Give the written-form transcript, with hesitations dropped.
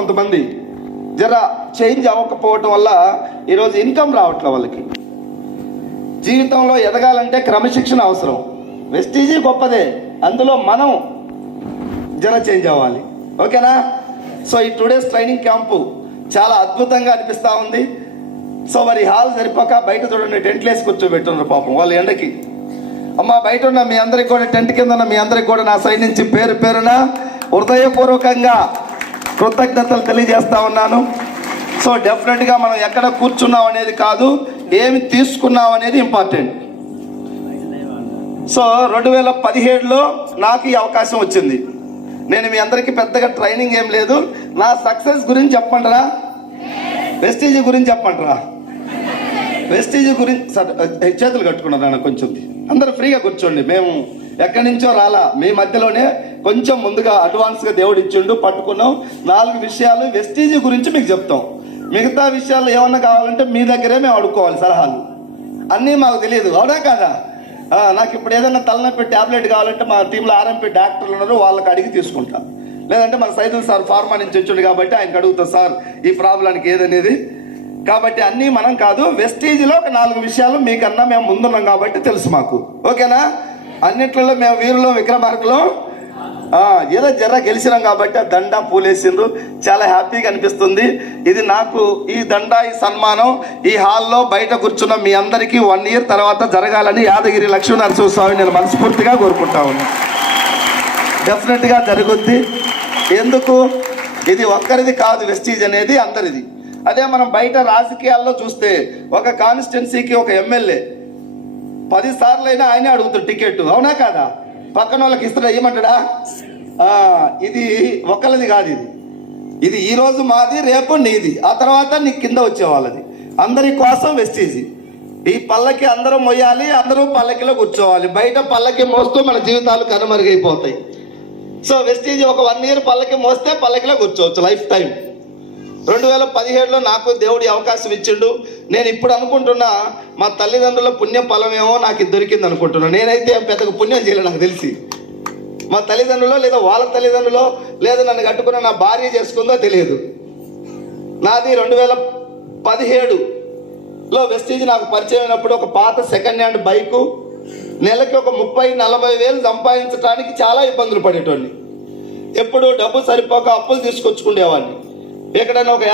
కొంతమంది జర చేంజ్ అవ్వకపోవటం వల్ల ఈరోజు ఇన్కమ్ రావట్లే వాళ్ళకి. జీవితంలో ఎదగాలంటే క్రమశిక్షణ అవసరం. వెస్టీజీ గొప్పదే, అందులో మనం జర చేంజ్ అవ్వాలి. ఓకేనా? సో ఈ టుడేస్ ట్రైనింగ్ క్యాంపు చాలా అద్భుతంగా అనిపిస్తూ ఉంది. సో మరి హాల్ సరిపోక బయట చూడండి టెంట్లు వేసి కూర్చోబెట్టున్నారు పాపం వాళ్ళ ఎండకి. అమ్మ బయట ఉన్న మీ అందరికి కూడా, టెంట్ కింద ఉన్న మీ అందరికి కూడా నా సైడ్ నుంచి పేరు పేరున హృదయపూర్వకంగా కృతజ్ఞతలు తెలియజేస్తా ఉన్నాను. సో డెఫినెట్గా మనం ఎక్కడ కూర్చున్నాం అనేది కాదు, ఏమి తీసుకున్నాం అనేది ఇంపార్టెంట్. సో 2017లో నాకు ఈ అవకాశం వచ్చింది. నేను మీ అందరికీ పెద్దగా ట్రైనింగ్ ఏం లేదు, నా సక్సెస్ గురించి చెప్పండిరా, వెస్టీజీ గురించి చెప్పండిరా. వెస్టీజీ గురించి చేతులు కట్టుకున్నారా కొంచెం, అందరూ ఫ్రీగా కూర్చోండి. మేము ఎక్కడి నుంచో రాలా, మీ మధ్యలోనే కొంచెం ముందుగా అడ్వాన్స్గా దేవుడు ఇచ్చిండు, పట్టుకున్నాం. 4 విషయాలు వెస్టీజీ గురించి మీకు చెప్తాం. మిగతా విషయాలు ఏమన్నా కావాలంటే మీ దగ్గరే మేము అడుక్కోవాలి సలహాలు. అన్నీ మాకు తెలియదు, అవునా కాదా? నాకు ఇప్పుడు ఏదైనా తలనొప్పి ట్యాబ్లెట్ కావాలంటే మా టీంలో ఆర్ఎంపీ డాక్టర్లు ఉన్నారు, వాళ్ళకి అడిగి తీసుకుంటా. లేదంటే మన సైదుల్ సార్ ఫార్మా నుంచి వచ్చాడు కాబట్టి ఆయనకు అడుగుతా, సార్ ఈ ప్రాబ్లానికి ఏదనేది. కాబట్టి అన్నీ మనం కాదు, వెస్టీజ్లో ఒక 4 విషయాలు మీకన్నా మేము ముందున్నాం కాబట్టి తెలుసు మాకు. ఓకేనా? అన్నిట్లలో మేము వీరులో విక్రమార్కులు ఏదో జర్ర గెలిచినాం కాబట్టి ఆ దండ పూలేసిండ్రు, చాలా హ్యాపీగా అనిపిస్తుంది. ఇది నాకు ఈ దండ, ఈ సన్మానం ఈ హాల్లో బయట కూర్చున్న మీ అందరికీ 1 ఇయర్ తర్వాత జరగాలని యాదగిరి లక్ష్మీనరసింహస్వామి నేను మనస్ఫూర్తిగా కోరుకుంటా ఉన్నాను. డెఫినెట్గా జరుగుద్ది. ఎందుకు? ఇది ఒక్కరిది కాదు, వెస్టీజ్ అనేది అందరిది. అదే మనం బయట రాజకీయాల్లో చూస్తే ఒక కాన్స్టిట్యున్సీకి ఒక ఎమ్మెల్యే 10 సార్లు అయినా ఆయనే అడుగుతాడు టికెట్, అవునా కాదా? పక్కన వాళ్ళకి ఇస్తాడా, ఏమంటాడా? ఇది ఒకళ్ళది కాదు, ఇది ఈ రోజు మాది, రేపు నీది, ఆ తర్వాత నీ కింద వచ్చే వాళ్ళది. అందరి కోసం వెస్టీజీ. ఈ పల్లకి అందరూ మొయ్యాలి, అందరూ పల్లకిలో కూర్చోవాలి. బయట పల్లకి మోస్తూ మన జీవితాలు కనుమరుగైపోతాయి. సో వెస్టీజీ ఒక 1 ఇయర్ పల్లకి మోస్తే పల్లకిలో కూర్చోవచ్చు లైఫ్ టైం. 2017లో నాకు దేవుడి అవకాశం ఇచ్చిండు. నేను ఇప్పుడు అనుకుంటున్నా మా తల్లిదండ్రుల పుణ్య ఫలమేమో నాకు దొరికింది అనుకుంటున్నా. నేనైతే పెద్దగా పుణ్యం చేయలేదు నాకు తెలిసి. మా తల్లిదండ్రులో లేదా వాళ్ళ తల్లిదండ్రులో లేదా నన్ను కట్టుకున్న నా భార్య చేసుకుందో తెలియదు. నాది 2017లో వెస్టీజ్ నాకు పరిచయం అయినప్పుడు ఒక పాత సెకండ్ హ్యాండ్ బైకు, నెలకి ఒక 30-40 వేలు సంపాదించడానికి చాలా ఇబ్బందులు పడేటోడిని. ఎప్పుడు డబ్బు సరిపోక అప్పులు తీసుకొచ్చుకునేవాడిని. ఎక్కడైనా ఒక